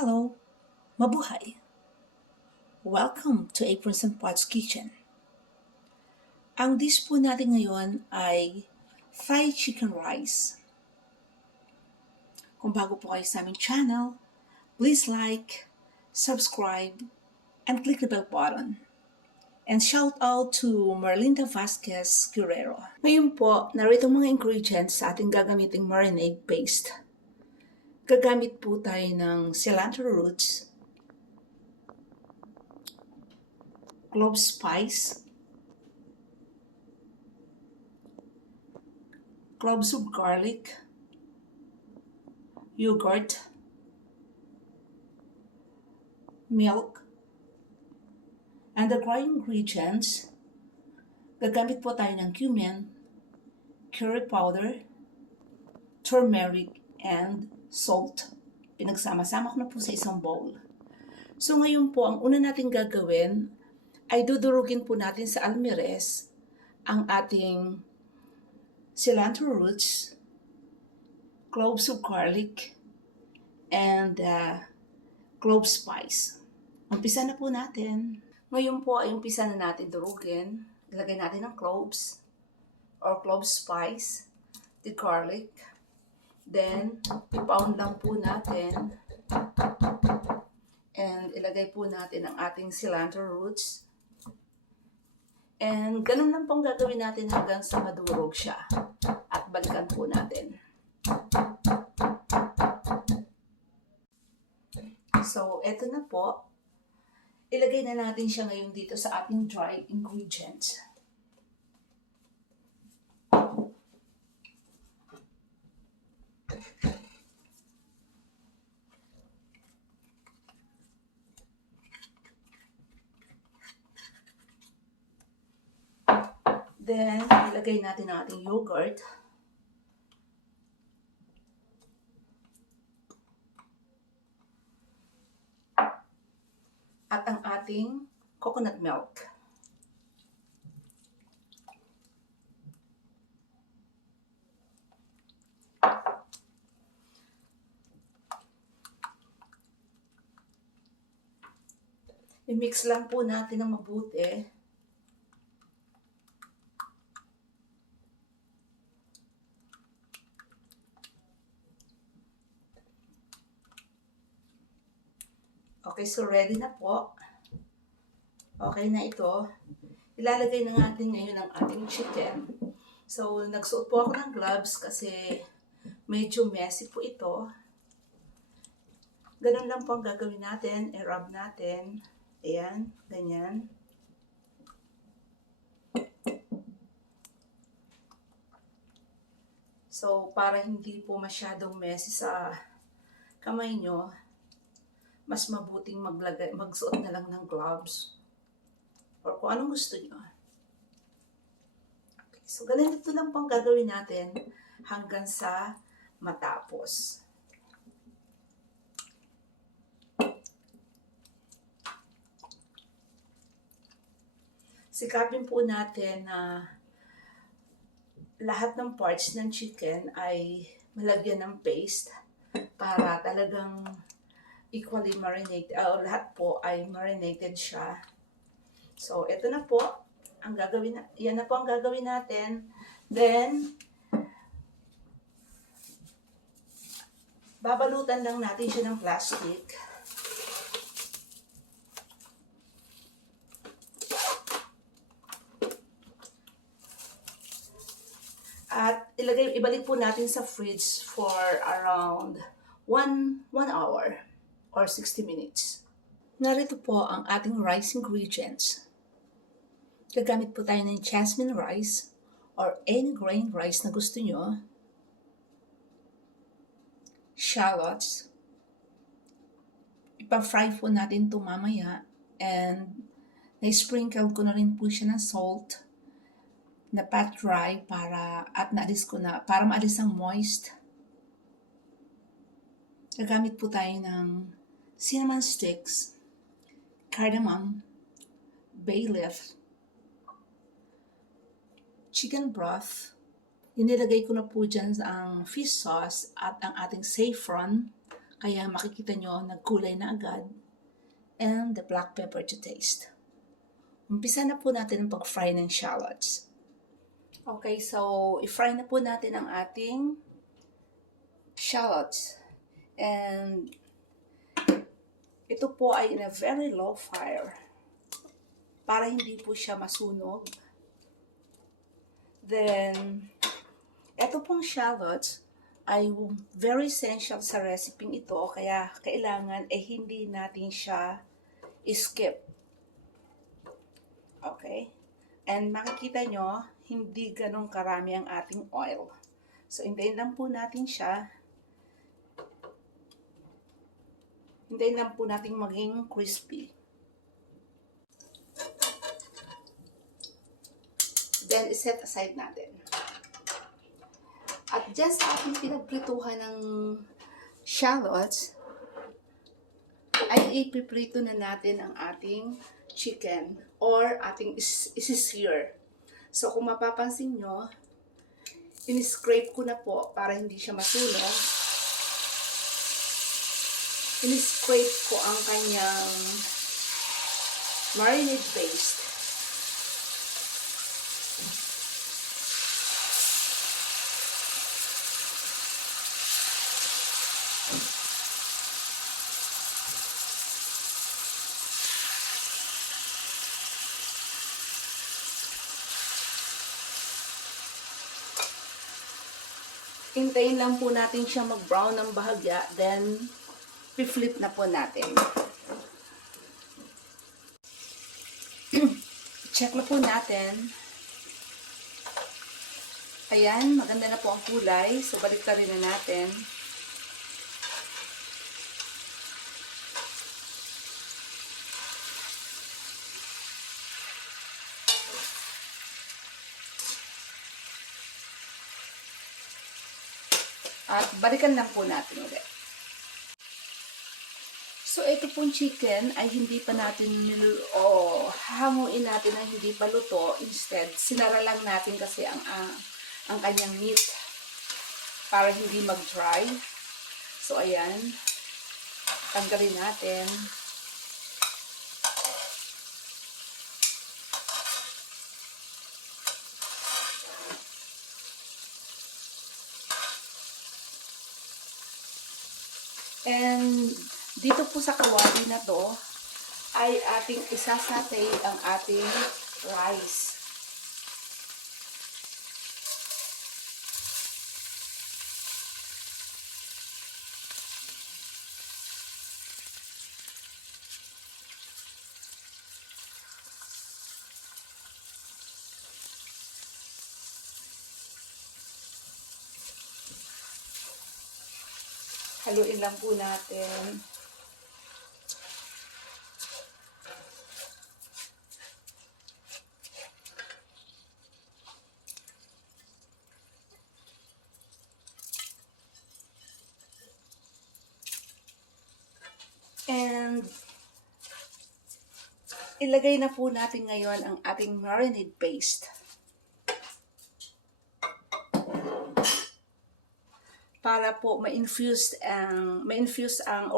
Hello, mabuhay! Welcome to Aprons and Pots Kitchen. Ang dish po natin ngayon ay fried chicken rice. Kung bago po kayo sa aming channel, please like, subscribe, and click the bell button. And shout out to Merlinda Vasquez Guerrero. Ngayon po, narito mga ingredients sa ating gagamiting marinade paste. Gagamit po tayo ng cilantro roots, clove spice, cloves of garlic, yogurt, milk, and the dry ingredients. Gagamit po tayo ng cumin, curry powder, turmeric, and salt. Pinagsama-sama ko na po sa isang bowl. So ngayon po, ang una natin gagawin ay dudurugin po natin sa almirez ang ating cilantro roots, cloves of garlic, and clove spice. Umpisa na po natin. Ngayon po ay umpisa na natin durugin. Ilagay natin ang cloves or clove spice, the garlic. Then, i-pound lang po natin. And ilagay po natin ang ating cilantro roots. And ganun lang pong gagawin natin hanggang sa madurog siya. At balikan po natin. So, eto na po. Ilagay na natin siya ngayon dito sa ating dry ingredients. Then, ilagay natin ang ating yogurt. At ang ating coconut milk. I-mix lang po natin ng mabuti. Okay, so ready na po. Okay na ito. Ilalagay na natin ngayon ang ating chicken. So, nagsuot po ako ng gloves kasi medyo messy po ito. Ganun lang po ang gagawin natin. I-rub natin. Ayan, ganyan. So, para hindi po masyadong messy sa kamay nyo, mas mabuting magsuot na lang ng gloves or kung anong gusto nyo. Okay, so ganito lang pang gagawin natin hanggang sa matapos. Sikapin po natin na lahat ng parts ng chicken ay malagyan ng paste para talagang equally marinated, lahat po ay marinated siya. So, ito na po ang gagawin, yan na po ang gagawin natin. Then, babalutan lang natin siya ng plastic. At ibalik po natin sa fridge for around 1 hour. Or 60 minutes. Narito po ang ating rice ingredients. Gagamit po tayo ng jasmine rice or any grain rice na gusto nyo. Shallots. Ipa-fry po natin ito mamaya. And na-sprinkle ko na rin po siya ng salt na pat dry para maalis ang moist. Gagamit po tayo ng cinnamon sticks, cardamom, bay leaf, chicken broth. Inilagay ko na po dyan ang fish sauce at ang ating saffron, Kaya makikita nyo, nagkulay na agad. And the black pepper to taste. Umpisa na po natin ang pag-fry ng shallots. Okay, so i-fry na po natin ang ating shallots. And ito po ay in a very low fire para hindi po siya masunog. Then, ito pong shallots ay very essential sa recipe ito, kaya kailangan hindi natin siya skip. Okay? And makikita nyo, hindi ganun karami ang ating oil. So, hintayin lang po natin siya. Hintayin lang po natin maging crispy. Then, iset aside natin. At just sa ating pinagprituhan ng shallots, ay ipiprito na natin ang ating chicken or ating isi-sear. So, kung mapapansin nyo, in-scrape ko na po para hindi siya masunog. In-scrape ko ang kanyang marinade paste. Hintayin lang po natin siya mag-brown ng bahagya, then i-flip na po natin. Check na po natin. Ayan, maganda na po ang kulay. So, balik na rin na natin. At balikan lang po natin ulit. So, ito pong chicken ay hindi pa natin hanguin natin na hindi pa luto. Instead, sinara lang natin kasi ang kanyang meat para hindi mag-dry. So, ayan. Tanggalin natin. And dito po sa kawali na to ay ating isasatay ang ating rice. Haluin lang po natin. And ilagay na po natin ngayon ang ating marinade paste. Para po ma-infuse ang